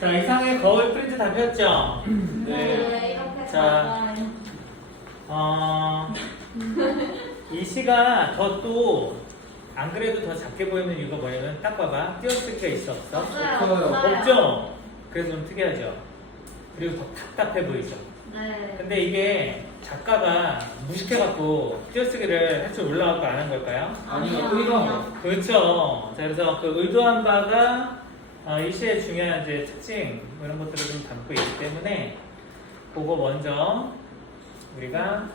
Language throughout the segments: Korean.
자, 이상의 거울 프린트 다 폈죠? 네, 이렇게 자, 이 시가 더 또 안 그래도 더 작게 보이는 이유가 뭐냐면 딱 봐봐. 띄어쓰기가 있어 없어? 없어요. 없죠? 그래서 좀 특이하죠? 그리고 더 답답해 보이죠? 네. 근데 이게 작가가 무식해갖고 띄어쓰기를 할 줄 몰라갖고 안 한 걸까요? 아니요, 의도한 거. 그렇죠. 자, 그래서 그 의도한 바가 이 시의 중요한 이제 특징 뭐 이런 것들을 좀 담고 있기 때문에 그거 먼저 우리가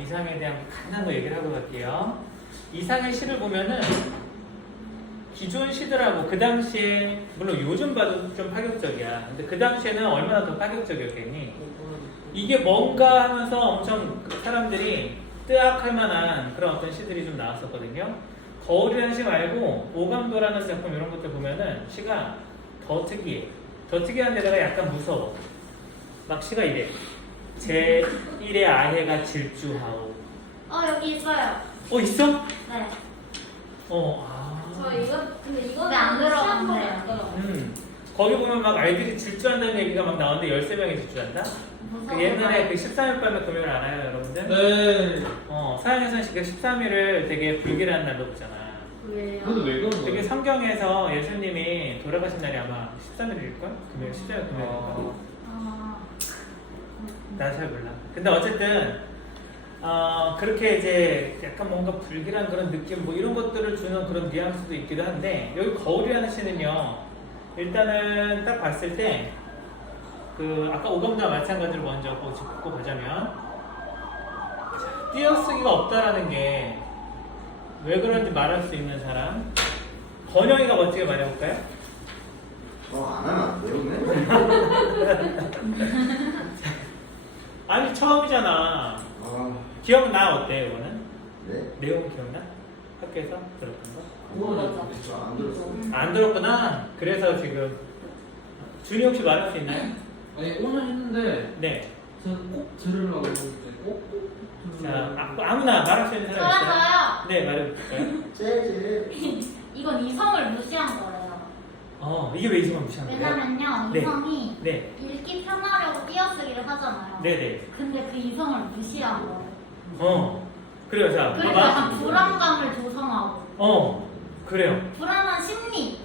이상에 대한 간단한 거 얘기를 하고 갈게요. 이상의 시를 보면은 기존 시들하고 그 당시에 물론 요즘 봐도 좀 파격적이야. 근데 그 당시에는 얼마나 더 파격적이었겠니? 이게 뭔가 하면서 엄청 사람들이 뜨악할 만한 그런 어떤 시들이 좀 나왔었거든요. 거울이라는 시 말고 오감도라는 작품 이런 것들 보면은 시가 더 특이해. 더 특이한 데다가 약간 무서워. 막 시가 이래. 제1의 아해가 질주하오. 여기 있어요. 있어? 네. 저 이거 근데 이거는 네, 안 시험 보면 들어갔네요. 안 들어가요. 거기 보면 막 아이들이 질주한다는 얘기가 막 나오는데 13명이 질주한다? 그 옛날에 그 13일 밤의 금요일 알아요, 여러분들? 네. 서양에서는 13일을 되게 불길한 날로 보잖아. 왜요? 근데 왜 그런 되게 거예요? 성경에서 예수님이 돌아가신 날이 아마 13일일걸? 금요일, 13일 금요일일걸? 난 잘 몰라. 근데 어쨌든 그렇게 이제 약간 뭔가 불길한 그런 느낌 뭐 이런 것들을 주는 그런 뉘앙스도 있기도 한데 여기 거울이라는 시는요 일단은 딱 봤을 때 그 아까 오감도와 마찬가지로 먼저 짚고 보자면 띄어쓰기가 없다라는 게 왜 그런지 말할 수 있는 사람 건영이가 멋지게 말해볼까요? 안 하면 안 되겠네? 아니 처음이잖아. 아, 기억나 어때 이거는? 네? 내용 기억나? 학교에서 들었던 거? 안 들었어요. 안 들었구나. 그래서 지금 준이 혹시 말할 수 있나요? 아니, 오늘 했는데, 네. 저는 꼭 들으려고 했는데, 꼭 자, 들으려고. 아무나 말할 수 있는 사람 있어요? 저요. 네, 말해볼까요? 재즈. 이건 이성을 무시한 거예요. 이게 왜 이성을 무시한 거예요? 왜냐면요, 네. 이성이 네, 읽기 편하려고 띄어쓰기를 하잖아요. 네네. 근데 그 이성을 무시한 거예요. 그래요. 자, 그리고 봐봐. 약간 불안감을 조성하고 그래요. 불안한 심리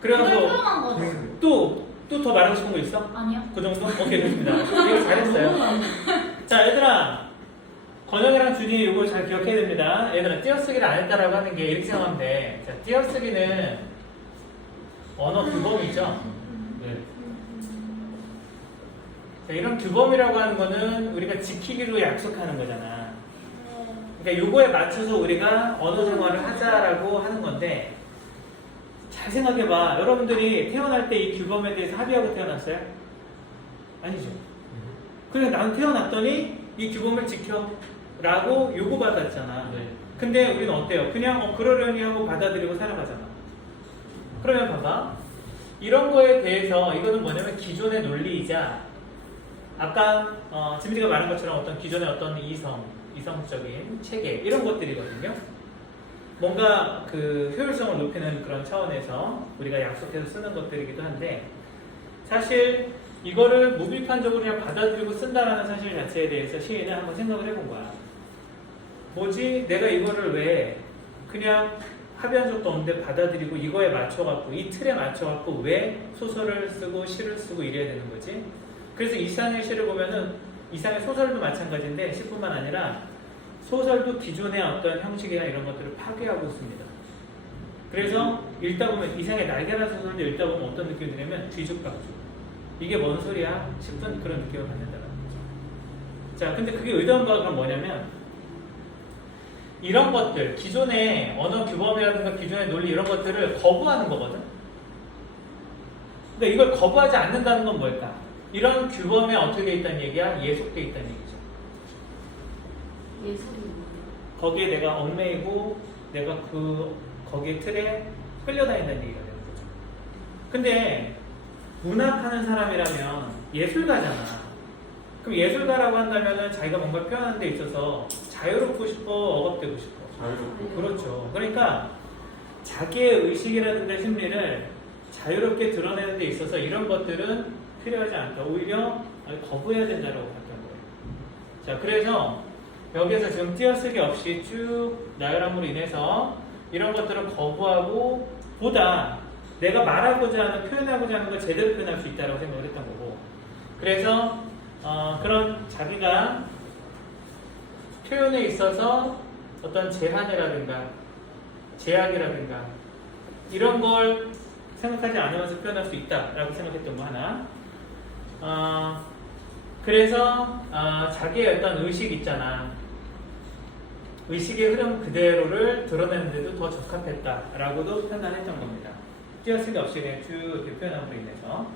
그래가지고 그걸 표현한 거죠. 또 더 말하고 싶은 거 있어? 아니요? 그 정도? 오케이, 좋습니다. 이거 잘했어요. 자, 얘들아. 건영이랑 준이 이거 잘 기억해야 됩니다. 얘들아, 띄어쓰기를 안 했다라고 하는 게 이렇게 생각하면 돼. 자, 띄어쓰기는 언어 규범이죠. 네. 자, 이런 규범이라고 하는 거는 우리가 지키기로 약속하는 거잖아. 그러니까 요거에 맞춰서 우리가 언어 생활을 하자라고 하는 건데 잘 생각해봐. 여러분들이 태어날 때 이 규범에 대해서 합의하고 태어났어요? 아니죠. 그래 나는 태어났더니 이 규범을 지켜라고 요구받았잖아. 네. 근데 우리는 어때요? 그냥 그러려니 하고 받아들이고 살아가잖아. 그러면 봐봐. 이런 거에 대해서 이거는 뭐냐면 기존의 논리이자 아까 지민이가 말한 것처럼 어떤 기존의 어떤 이성적인 체계 이런 것들이거든요. 뭔가 그 효율성을 높이는 그런 차원에서 우리가 약속해서 쓰는 것들이기도 한데 사실 이거를 무비판적으로 그냥 받아들이고 쓴다라는 사실 자체에 대해서 시인은 한번 생각을 해본 거야. 뭐지? 내가 이거를 왜 그냥 합의한 적도 없는데 받아들이고 이거에 맞춰갖고 이 틀에 맞춰갖고 왜 소설을 쓰고 시를 쓰고 이래야 되는 거지? 그래서 이상의 시를 보면은 이상의 소설도 마찬가지인데 시뿐만 아니라 소설도 기존의 어떤 형식이나 이런 것들을 파괴하고 있습니다. 그래서 읽다 보면 이상의 날개라는 소설도 읽다 보면 어떤 느낌이 드냐면 뒤죽박죽. 이게 뭔 소리야? 싶은 그런 느낌을 받는다는 거죠. 자, 근데 그게 의도한 바가 그럼 뭐냐면 이런 것들, 기존의 언어 규범이라든가 기존의 논리 이런 것들을 거부하는 거거든. 근데 이걸 거부하지 않는다는 건 뭘까? 이런 규범에 어떻게 돼 있다는 얘기야? 예속돼 있다는 얘기죠. 예술이 거기에 내가 얽매이고 내가 거기에 틀에 끌려다닌다는 얘기가 되는 거죠. 근데 문학하는 사람이라면 예술가잖아. 그럼 예술가라고 한다면 자기가 뭔가 표현하는 데 있어서 자유롭고 싶어, 억압되고 싶어? 자유롭고. 그렇죠. 그러니까 자기의 의식이라든가 심리를 자유롭게 드러내는 데 있어서 이런 것들은 필요하지 않다. 오히려 거부해야 된다고 봤던 거예요. 자, 그래서 여기에서 지금 띄어쓰기 없이 쭉 나열함으로 인해서 이런 것들을 거부하고 보다 내가 말하고자 하는, 표현하고자 하는 걸 제대로 표현할 수 있다고 생각을 했던 거고, 그래서 그런 자기가 표현에 있어서 어떤 제한이라든가 제약이라든가 이런 걸 생각하지 않으면서 표현할 수 있다라고 생각했던 거 하나. 그래서 자기의 어떤 의식 있잖아. 의식의 흐름 그대로를 드러내는데도 더 적합했다라고도 판단했던 겁니다. 띄어쓰기 없이 그냥 쭉 이렇게 표현함으로 인해서.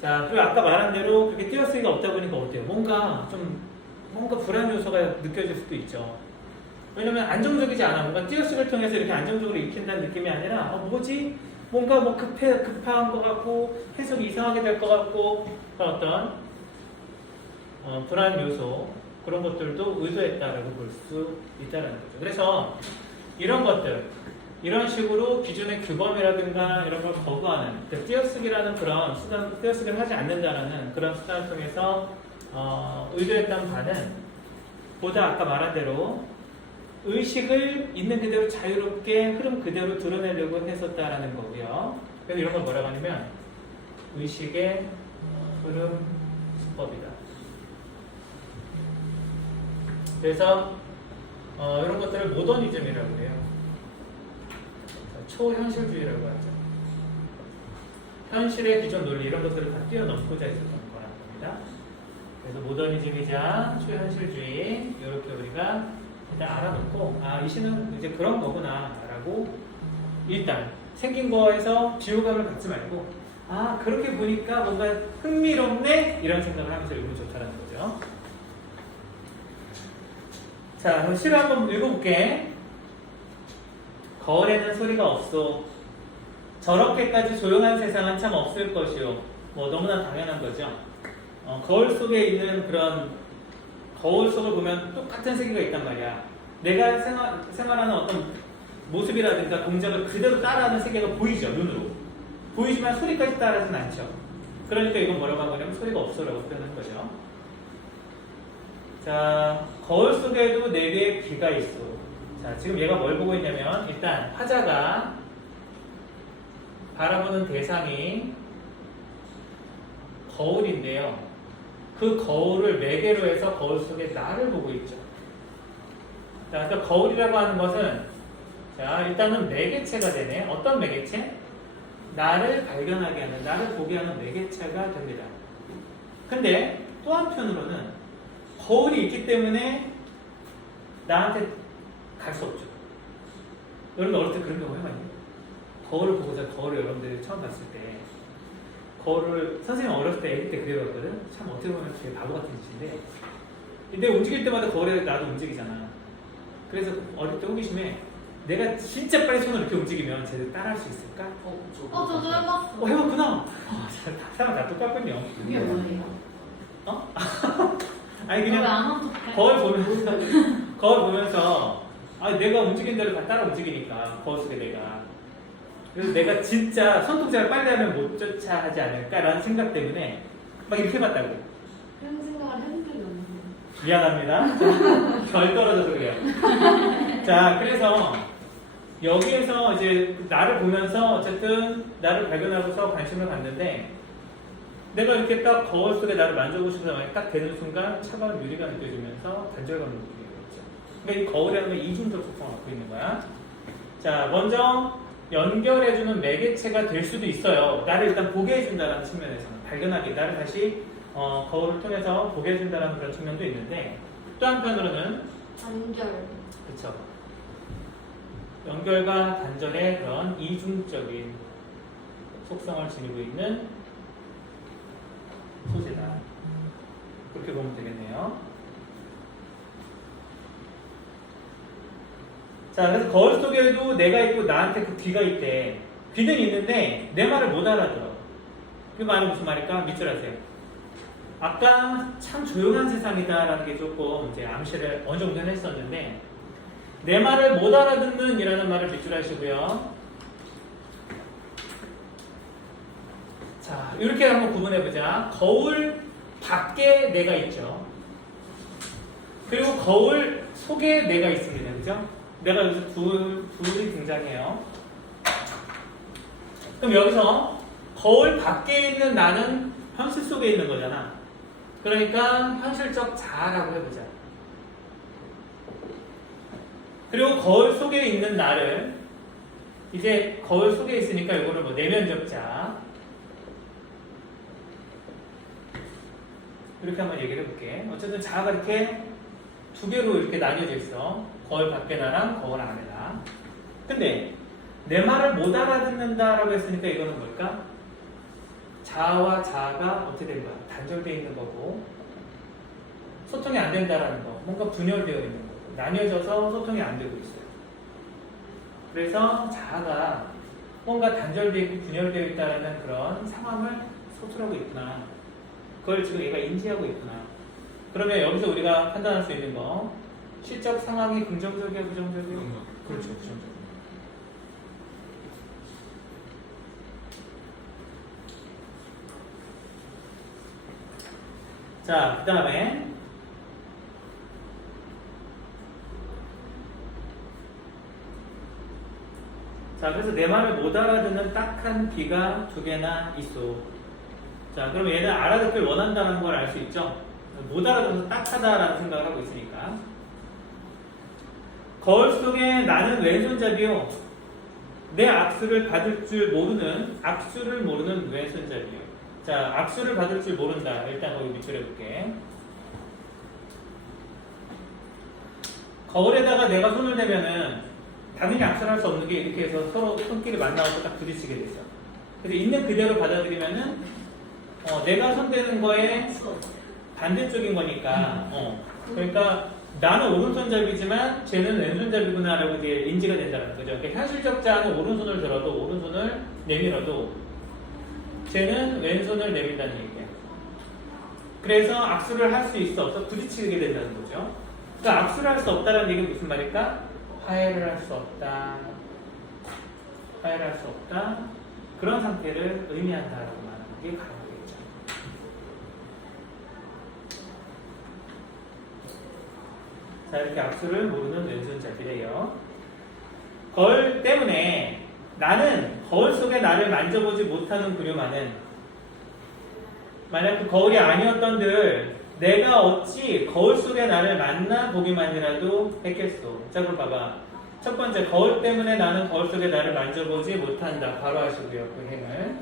자, 그리고 아까 말한 대로 그렇게 띄어쓰기가 없다 보니까 어때요? 뭔가 불안 요소가 느껴질 수도 있죠. 왜냐면 안정적이지 않아. 뭔가 띄어쓰기를 통해서 이렇게 안정적으로 익힌다는 느낌이 아니라 뭐지? 뭔가 급한 것 같고 해석이 이상하게 될 것 같고 그런 어떤 불안 요소 그런 것들도 의도했다라고 볼 수 있다는 거죠. 그래서 이런 것들, 이런 식으로 기존의 규범이라든가 이런 걸 거부하는, 띄어쓰기라는 그런 수단, 띄어쓰기를 하지 않는다라는 그런 수단을 통해서 의도했던 바는 보다 아까 말한 대로 의식을 있는 그대로 자유롭게 흐름 그대로 드러내려고 했었다라는 거고요. 그래서 이런 걸 뭐라고 하냐면 의식의 흐름 수법이다. 그래서 이런 것들을 모더니즘이라고 해요. 초현실주의라고 하죠. 현실의 기존 논리 이런 것들을 다 뛰어넘고자 했었던 거랍니다. 그래서 모더니즘이자 초현실주의 이렇게 우리가 일단 알아놓고 이 시는 이제 그런 거구나라고 일단 생긴 거에서 비호감을 갖지 말고 그렇게 보니까 뭔가 흥미롭네 이런 생각을 하면서 읽으면 좋다는 거죠. 자, 그럼 시를 한번 읽어볼게. 거울에는 소리가 없소. 저렇게까지 조용한 세상은 참 없을 것이요. 뭐 너무나 당연한 거죠. 거울 속에 있는 그런 거울 속을 보면 똑같은 세계가 있단 말이야. 내가 생활하는 어떤 모습이라든가 동작을 그대로 따라하는 세계가 보이죠, 눈으로. 보이지만 소리까지 따라하진 않죠. 그러니까 이건 뭐라고 한 거냐면 소리가 없어라고 표현한 거죠. 자, 거울 속에도 4개의 귀가 있어. 자, 지금 얘가 뭘 보고 있냐면 일단 화자가 바라보는 대상이 거울인데요. 그 거울을 매개로 해서 거울 속에 나를 보고 있죠. 자, 그래서 거울이라고 하는 것은 자, 일단은 매개체가 되네. 어떤 매개체? 나를 발견하게 하는, 나를 보게 하는 매개체가 됩니다. 근데 또 한편으로는 거울이 있기 때문에 나한테 갈 수 없죠. 여러분 어릴 때 그런 경우 해봤니? 거울을 보고서 거울을 여러분들이 처음 봤을 때 거울을 선생님 어렸을 때 애기 때 그려봤거든. 참 어떻게 보면 되게 바보 같은 짓인데 근데 움직일 때마다 거울에 나도 움직이잖아. 그래서 어릴 때 호기심에 내가 진짜 빨리 손을 이렇게 움직이면 쟤들 따라할 수 있을까? 저도 해봤어. 해봤구나. 사람 다 똑같군요. 그게 뭐예요? 아니 왜 그냥 안 어떡해? 거울 보면서 내가 움직인 대로 다 따라 움직이니까 거울 속에 내가 그래서 내가 진짜 손동작을 빨리 하면 못 쫓아 하지 않을까라는 생각 때문에 막 이렇게 해봤다고. 그런 생각을 해본 적이 없는데. 미안합니다. 결 떨어져서 그래요. 자, 그래서 여기에서 이제 나를 보면서 어쨌든 나를 발견하고서 관심을 갖는데 내가 이렇게 딱 거울 속에 나를 만져보고 싶다 딱 되는 순간 차가운 유리가 느껴지면서 간절감을 느끼게 되죠. 그러니까 이 거울이라는 건 이중적 속성을 갖고 있는 거야. 자, 먼저 연결해주는 매개체가 될 수도 있어요. 나를 일단 보게 해준다는 측면에서는 발견하게 나를 다시 거울을 통해서 보게 해준다는 그런 측면도 있는데 또 한편으로는 단결. 그쵸. 연결과 단절의 그런 이중적인 속성을 지니고 있는 소재다. 그렇게 보면 되겠네요. 자, 그래서 거울 속에도 내가 있고 나한테 그 귀가 있대. 귀는 있는데 내 말을 못 알아들어. 그 말은 무슨 말일까? 밑줄 하세요. 아까 참 조용한 세상이다라는 게 조금 이제 암시를 어느 정도는 했었는데 내 말을 못 알아듣는 이라는 말을 밑줄 하시고요. 자, 이렇게 한번 구분해보자. 거울 밖에 내가 있죠. 그리고 거울 속에 내가 있습니다. 그죠? 내가 여기서 둘이 등장해요. 그럼 여기서 거울 밖에 있는 나는 현실 속에 있는 거잖아. 그러니까 현실적 자아라고 해보자. 그리고 거울 속에 있는 나를 이제 거울 속에 있으니까 이거를 뭐 내면적 자 이렇게 한번 얘기를 해볼게. 어쨌든 자아가 이렇게 두 개로 이렇게 나뉘어져 있어. 거울 밖에 나랑 거울 안에 나. 근데 내 말을 못 알아듣는다라고 했으니까 이거는 뭘까? 자아와 자아가 어떻게 된 거야? 단절되어 있는 거고 소통이 안 된다라는 거. 뭔가 분열되어 있는 거고 나뉘어져서 소통이 안 되고 있어요. 그래서 자아가 뭔가 단절되어 있고 분열되어 있다는 그런 상황을 소출하고 있구나. 그걸 지금 얘가 인지하고 있구나. 그러면 여기서 우리가 판단할 수 있는 거 시적 상황이 긍정적이야 부정적이야? 그렇죠. 부정적. 자, 그 다음에 자, 그래서 내 말을 못 알아듣는 딱한 귀가 두 개나 있어. 자, 그럼 얘는 알아듣길 원한다는 걸 알 수 있죠? 못 알아들어서 딱하다라는 생각을 하고 있으니까. 거울 속에 나는 왼손잡이요. 내 악수를 받을 줄 모르는, 악수를 모르는 왼손잡이요. 자, 악수를 받을 줄 모른다. 일단 거기 밑줄해볼게. 거울에다가 내가 손을 대면은 당연히 악수를 할 수 없는 게 이렇게 해서 서로 손길이 만나서 딱 부딪히게 되죠. 그래서 있는 그대로 받아들이면은 내가 손대는 거에 반대쪽인 거니까 그러니까 나는 오른손잡이지만 쟤는 왼손잡이구나라고 이제 인지가 된다는 거죠. 그러니까 현실적 자는 오른손을 들어도 오른손을 내밀어도 쟤는 왼손을 내민다는 얘기야. 그래서 악수를 할 수 있어 없어 부딪히게 된다는 거죠. 그러니까 악수를 할 수 없다는 얘기는 무슨 말일까? 화해를 할 수 없다. 화해를 할 수 없다. 그런 상태를 의미한다라고 말하는 게 가능하겠죠. 자, 이렇게 악수를 모르는 왼손잡이래요. 거울 때문에 나는 거울 속에 나를 만져보지 못하는 그녀만은 만약 그 거울이 아니었던들 내가 어찌 거울 속에 나를 만나보기만이라도 했겠소. 자, 그럼 봐봐. 첫 번째, 거울 때문에 나는 거울 속에 나를 만져보지 못한다. 바로 하시고요, 그 행을.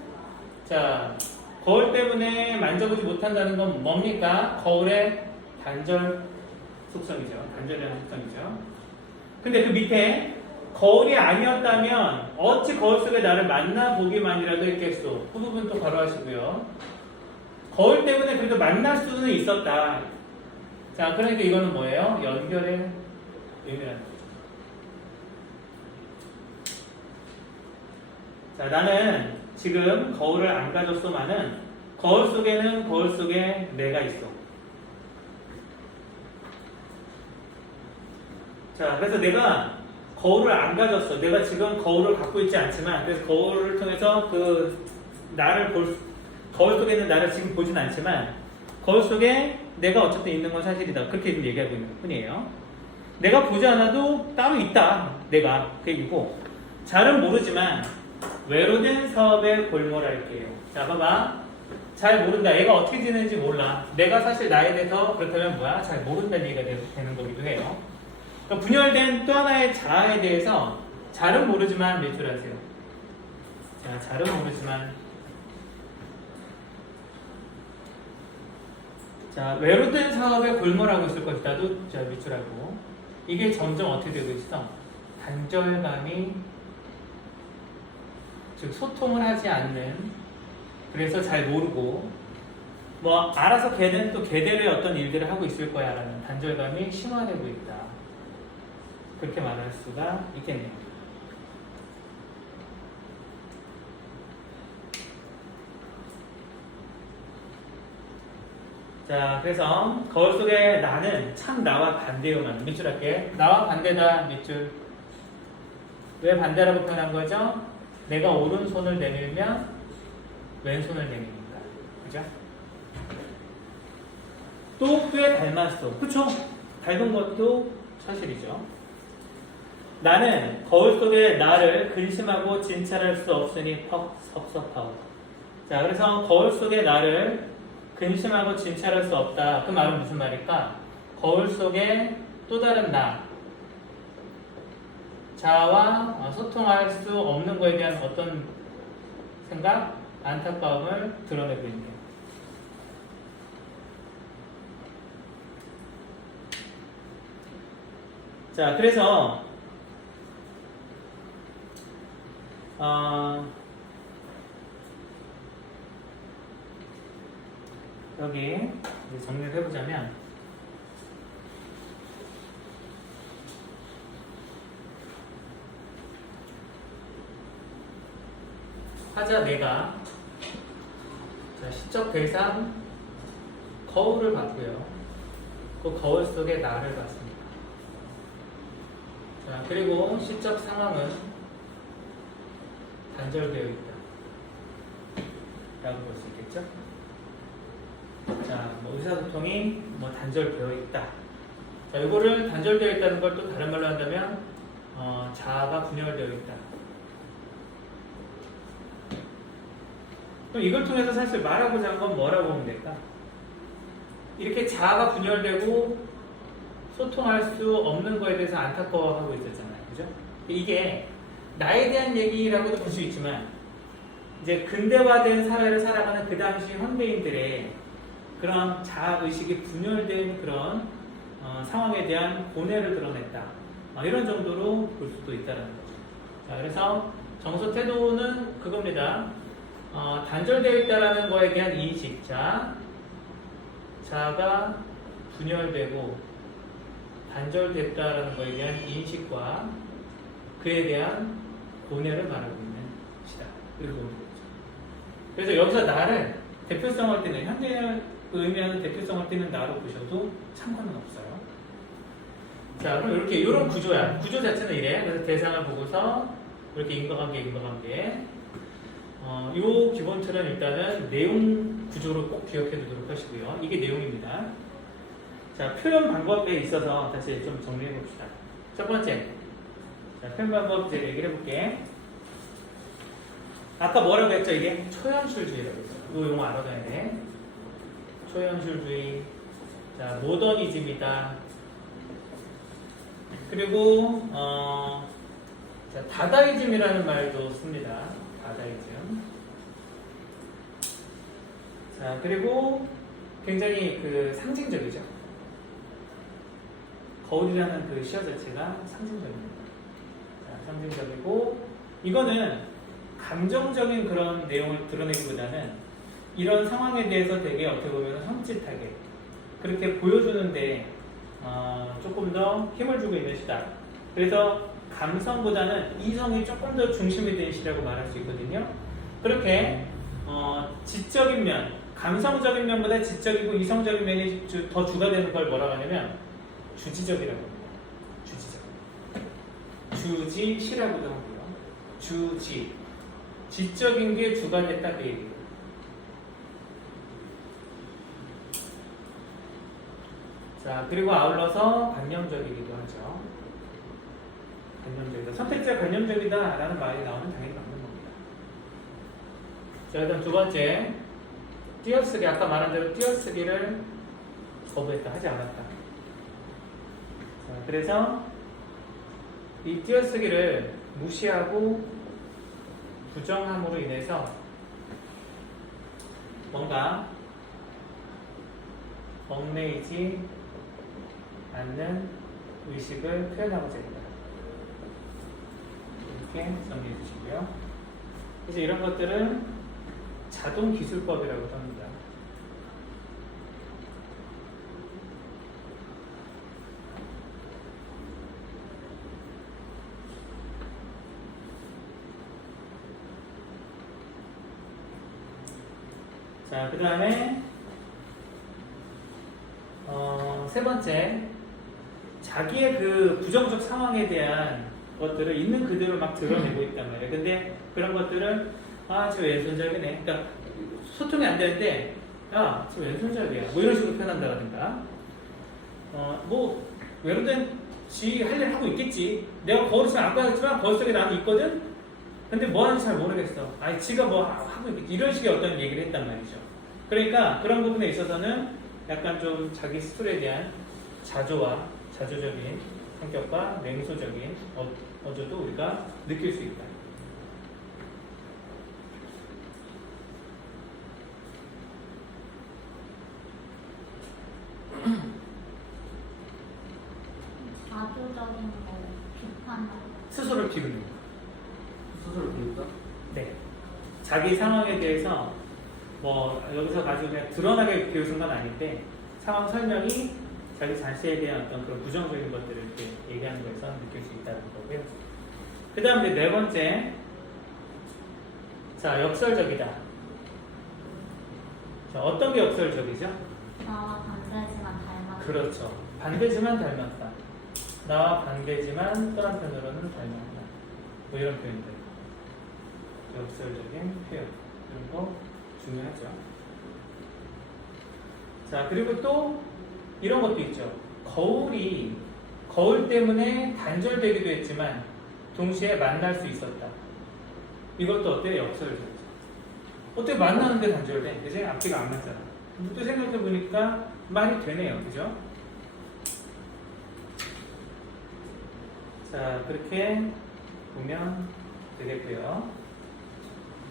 자, 거울 때문에 만져보지 못한다는 건 뭡니까? 거울의 단절 속성이죠. 단절이라는 속성이죠. 근데 그 밑에 거울이 아니었다면 어찌 거울 속에 나를 만나보기만이라도 했겠소. 그 부분 또 바로 하시고요. 거울 때문에 그래도 만날 수는 있었다. 자, 그러니까 이거는 뭐예요? 연결의 의미라는 거죠. 자, 나는 지금 거울을 안 가졌소만은 거울 속에는 거울 속에 내가 있어. 자, 그래서 내가 거울을 안 가졌어. 내가 지금 거울을 갖고 있지 않지만, 그래서 거울을 통해서 그 나를 거울 속에 있는 나를 지금 보진 않지만 거울 속에 내가 어쨌든 있는 건 사실이다. 그렇게 지금 얘기하고 있는 것 뿐이에요. 내가 보지 않아도 따로 있다. 내가 그 얘기고 잘은 모르지만 외로된 사업에 골몰할게요. 자, 봐봐. 잘 모른다. 얘가 어떻게 지내는지 몰라. 내가 사실 나에 대해서 그렇다면 뭐야? 잘 모른다는 얘기가 되는 거기도 해요. 그러니까 분열된 또 하나의 자아에 대해서 잘은 모르지만 매출하세요. 자, 잘은 모르지만 자, 외로된 사업에 골몰하고 있을 것이다도 자, 밑줄하고 이게 점점 어떻게 되고 있어? 단절감이 즉 소통을 하지 않는 그래서 잘 모르고 뭐 알아서 걔는 또 걔대로의 어떤 일들을 하고 있을 거야 라는 단절감이 심화되고 있다. 그렇게 말할 수가 있겠네요. 자, 그래서 거울 속에 나는 참 나와 반대요만 밑줄 할게. 나와 반대다 밑줄. 왜 반대라고 표현한 거죠? 내가 오른손을 내밀면 왼손을 내미니까. 그죠? 또 꽤 닮았어. 그쵸? 닮은 것도 사실이죠. 나는 거울 속에 나를 근심하고 진찰할 수 없으니 퍽 섭섭하오. 자, 그래서 거울 속에 나를 근심하고 진찰할 수 없다. 그 말은 무슨 말일까? 거울 속에 또 다른 나, 자아와 소통할 수 없는 거에 대한 어떤 생각, 안타까움을 드러내고 있는 거예요. 자, 그래서 여기 이제 정리를 해보자면 하자 내가 자, 시적 대상 거울을 봤고요. 그 거울 속에 나를 봤습니다. 자, 그리고 시적 상황은 단절되어 있다 라고 볼 수 있겠죠? 자, 뭐 의사소통이 뭐 단절되어 있다. 자, 이거를 단절되어 있다는 걸 또 다른 말로 한다면 자아가 분열되어 있다. 그럼 이걸 통해서 사실 말하고자 하는 건 뭐라고 보면 될까? 이렇게 자아가 분열되고 소통할 수 없는 거에 대해서 안타까워하고 있었잖아요. 그죠? 이게 나에 대한 얘기라고도 볼 수 있지만 이제 근대화된 사회를 살아가는 그 당시 현대인들의 그런 자아의식이 분열된 그런 상황에 대한 고뇌를 드러냈다. 이런 정도로 볼 수도 있다는 거죠. 자, 그래서 정서 태도는 그겁니다. 단절되어 있다는 거에 대한 인식, 자아가 분열되고 단절됐다는 거에 대한 인식과 그에 대한 고뇌를 말하고 있는 것이다. 이렇게 보면 되겠죠. 그래서 여기서 나를 대표성을 띠는, 현대인을 의미하는 대표성을 띠는 나로 보셔도 상관은 없어요. 자, 그럼 이렇게 이런 구조야. 구조 자체는 이래. 그래서 대상을 보고서 이렇게 인과관계. 이 기본 틀은 일단은 내용 구조로 꼭 기억해 두도록 하시고요. 이게 내용입니다. 자, 표현 방법에 있어서 다시 좀 정리해 봅시다. 첫 번째. 자, 표현 방법 이제 얘기를 해볼게. 아까 뭐라고 했죠? 이게 초현실주의라고 했어요. 이 용어 알아둬야 돼. 초현실주의. 자, 모더니즘이다. 그리고 자, 다다이즘이라는 말도 씁니다. 다다이즘. 자, 그리고 굉장히 그 상징적이죠. 거울이라는 그 시어 자체가 상징적입니다. 자, 상징적이고 이거는 감정적인 그런 내용을 드러내기보다는 이런 상황에 대해서 되게 어떻게 보면 섬찟하게 그렇게 보여주는데 조금 더 힘을 주고 있는 시다. 그래서 감성보다는 이성이 조금 더 중심이 된 시라고 말할 수 있거든요. 그렇게 지적인 면, 감성적인 면보다 지적이고 이성적인 면이 더 주가 되는 걸 뭐라고 하냐면 주지적이라고 합니다. 주지적. 주지시라고도 하고요. 주지. 지적인 게 주가 됐다 그 얘기예요. 자, 그리고 아울러서 관념적이기도 하죠. 관념적이다. 선택지가 관념적이다 라는 말이 나오면 당연히 맞는 겁니다. 자, 일단 두 번째. 띄어쓰기. 아까 말한 대로 띄어쓰기를 거부했다. 하지 않았다. 자, 그래서 이 띄어쓰기를 무시하고 부정함으로 인해서 뭔가 얽매이지 않는 의식을 표현하고자 합니다. 이렇게 정리해 주시고요. 그래서 이런 것들은 자동기술법이라고 합니다. 자, 그 다음에 세 번째, 자기의 그 부정적 상황에 대한 것들을 있는 그대로 막 드러내고 있단 말이에요. 근데 그런 것들은 아, 저 왼손잡이네. 그러니까 소통이 안 되는데, 야, 저 왼손잡이야. 뭐 이런 식으로 표현한다라든가. 뭐 외로된 지 할 일 하고 있겠지. 내가 거울 속에 안 가졌지만 거울 속에 나는 있거든. 근데 뭐 하는지 잘 모르겠어. 아니, 지가 뭐 하고 있겠지. 이런 식의 어떤 얘기를 했단 말이죠. 그러니까 그런 부분에 있어서는 약간 좀 자기 스스로에 대한 자조적인 성격과 냉소적인 어조도 우리가 느낄 수 있다. 자조적인 거 비판하고. 스스로를 비우는 거. 스스로 비웃다? 네. 자기 상황에 대해서 뭐 여기서 가지고 그냥 드러나게 비웃은 건 아닌데 상황 설명이 자기 자신에 대한 어떤 그런 부정적인 것들을 이렇게 얘기하는 거에서 느낄 수 있다는 거고요. 그 다음 이제 네 번째. 자, 역설적이다. 자, 어떤 게 역설적이죠? 나와 반대지만 닮았다. 그렇죠. 반대지만 닮았다. 나와 반대지만 또 한편으로는 닮았다. 뭐 이런 표현들. 역설적인 표현. 이런 거 중요하죠. 자, 그리고 또 이런 것도 있죠. 거울 때문에 단절되기도 했지만 동시에 만날 수 있었다. 이것도 어때요? 역설적이죠. 어떻게 만나는데 단절돼? 이제 앞뒤가 안 맞잖아. 또 생각해보니까 말이 되네요. 그죠? 자, 그렇게 보면 되겠고요.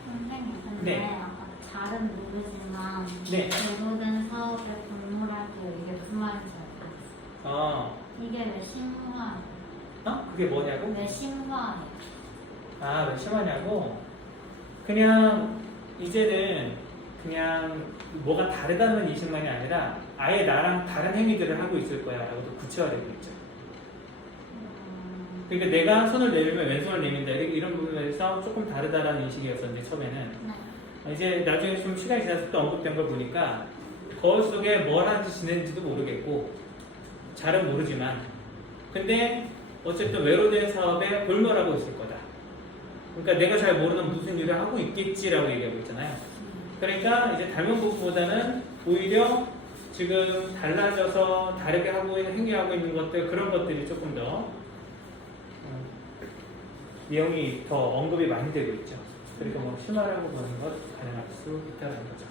선생님, 근데 네. 아까 잘은 모르지만 네. 외로된 사업에 공모할 때 이게 무슨 말인지 알겠어요. 이게 왜 심화예요? 그게 뭐냐고? 왜 심화예요? 아, 왜 심하냐고? 그냥 이제는 그냥 뭐가 다르다는 인식만이 아니라 아예 나랑 다른 행위들을 하고 있을 거야 라고 또 구체화되고 있죠. 그러니까 내가 손을 내밀면 왼손을 내민다 이런 부분에서 조금 다르다라는 인식이었었는데 처음에는 네. 이제 나중에 좀 시간이 지나서 또 언급된 걸 보니까 거울 속에 뭘 하는지 지내는지도 모르겠고 잘은 모르지만 근데 어쨌든 외로된 사업에 골몰하고 있을 거다. 그러니까 내가 잘 모르는 무슨 일을 하고 있겠지라고 얘기하고 있잖아요. 그러니까 이제 닮은 부분보다는 오히려 지금 달라져서 다르게 하고 있는 행위하고 있는 것들 그런 것들이 조금 더 내용이 더 언급이 많이 되고 있죠. 그러니까 뭐 심화라고 보는 것 가능할 수 있다는 거죠.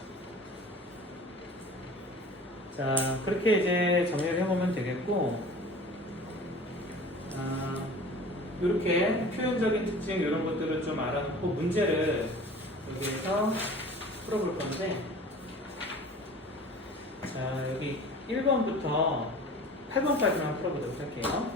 자, 그렇게 이제 정리를 해보면 되겠고, 이렇게 표현적인 특징 이런 것들을 좀 알아놓고 문제를 여기에서 풀어볼 건데, 자, 여기 1번부터 8번까지만 풀어보도록 할게요.